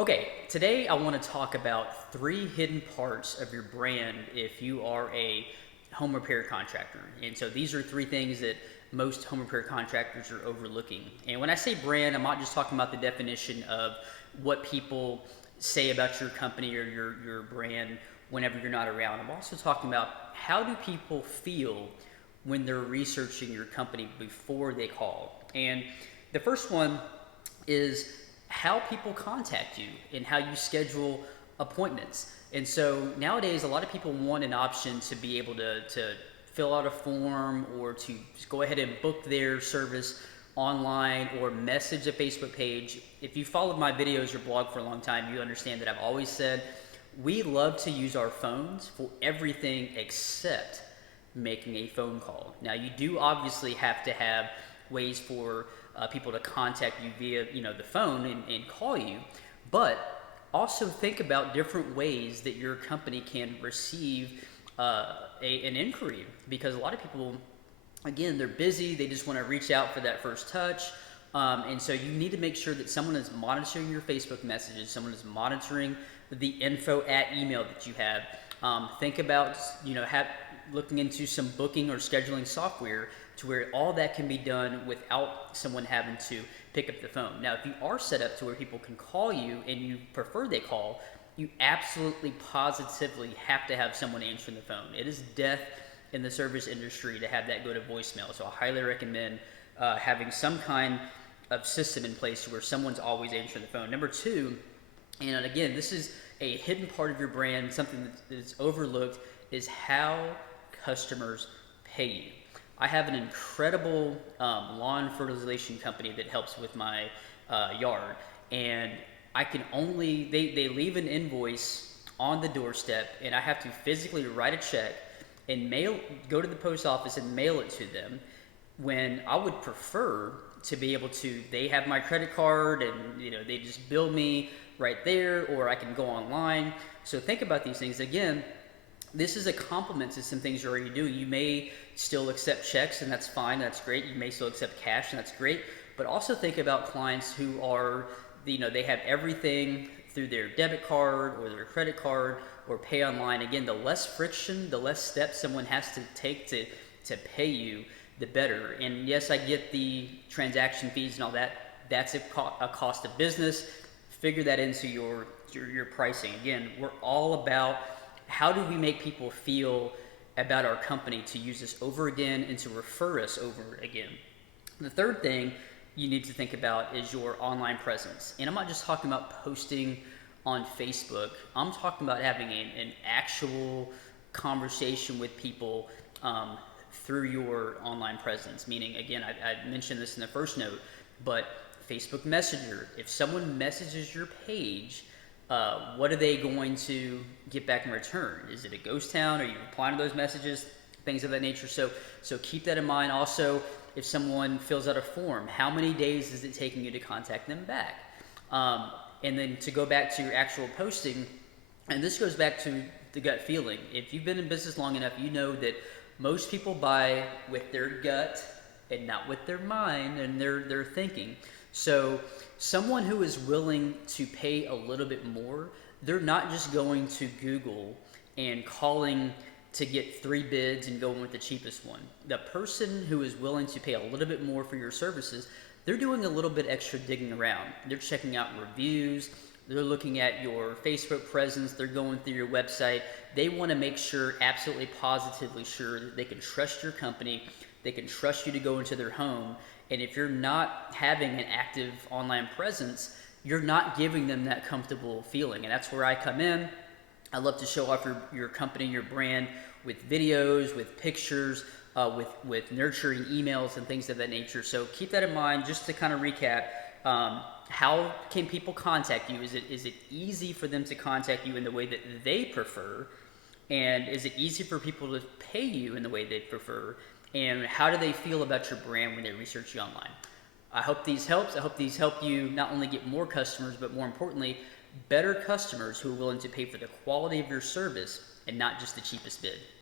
Okay, today I want to talk about 3 hidden parts of your brand if you are a home repair contractor. And so these are 3 things that most home repair contractors are overlooking. And when I say brand, I'm not just talking about the definition of what people say about your company or your brand whenever you're not around. I'm also talking about how do people feel when they're researching your company before they call. And the first one is how people contact you and how you schedule appointments. And so nowadays, a lot of people want an option to be able to fill out a form or to just go ahead and book their service online or message a Facebook page. If you followed my videos or blog for a long time, you understand that I've always said we love to use our phones for everything except making a phone call. Now, you do obviously have to have ways for people to contact you via the phone and call you, but also think about different ways that your company can receive an inquiry, because a lot of people, again, they're busy, they just want to reach out for that first touch. And so you need to make sure that someone is monitoring your Facebook messages, someone is monitoring the info at email that you have. Think about looking into some booking or scheduling software to where all that can be done without someone having to pick up the phone. Now, if you are set up to where people can call you and you prefer they call, you absolutely positively have to have someone answering the phone. It is death in the service industry to have that go to voicemail. So I highly recommend having some kind of system in place where someone's always answering the phone. Number 2, and again, this is a hidden part of your brand, something that is overlooked, is how customers pay you. I have an incredible lawn fertilization company that helps with my yard, and I can only, they leave an invoice on the doorstep, and I have to physically write a check and go to the post office and mail it to them, when I would prefer to be able to, they have my credit card and they just bill me right there, or I can go online. So think about these things. Again, this is a complement to some things you're already doing. You may still accept checks, and that's fine, that's great. You may still accept cash, and that's great. But also think about clients who are, they have everything through their debit card or their credit card or pay online. Again, the less friction, the less steps someone has to take to pay you, the better. And yes, I get the transaction fees and all that. That's a cost of business. Figure that into your pricing. Again, we're all about how do we make people feel about our company to use us over again and to refer us over again. The third thing you need to think about is your online presence. And I'm not just talking about posting on Facebook. I'm talking about having an actual conversation with people through your online presence. Meaning, again, I mentioned this in the first note, but Facebook Messenger, if someone messages your page, what are they going to get back in return? Is it a ghost town? Are you replying to those messages? Things of that nature. So keep that in mind. Also, if someone fills out a form, how many days is it taking you to contact them back? And then to go back to your actual posting, and this goes back to the gut feeling. If you've been in business long enough, you know that most people buy with their gut and not with their mind and their thinking. So someone who is willing to pay a little bit more, they're not just going to Google and calling to get 3 bids and going with the cheapest one. The person who is willing to pay a little bit more for your services, they're doing a little bit extra digging around. They're checking out reviews, they're looking at your Facebook presence, they're going through your website. They want to make sure, absolutely positively sure, that they can trust your company, they can trust you to go into their home. And if you're not having an active online presence, you're not giving them that comfortable feeling. And that's where I come in. I love to show off your company, your brand with videos, with pictures, with nurturing emails and things of that nature. So keep that in mind. Just to kind of recap, how can people contact you? Is it easy for them to contact you in the way that they prefer? And is it easy for people to pay you in the way they prefer? And how do they feel about your brand when they research you online? I hope these helps. I hope these help you not only get more customers, but more importantly, better customers who are willing to pay for the quality of your service and not just the cheapest bid.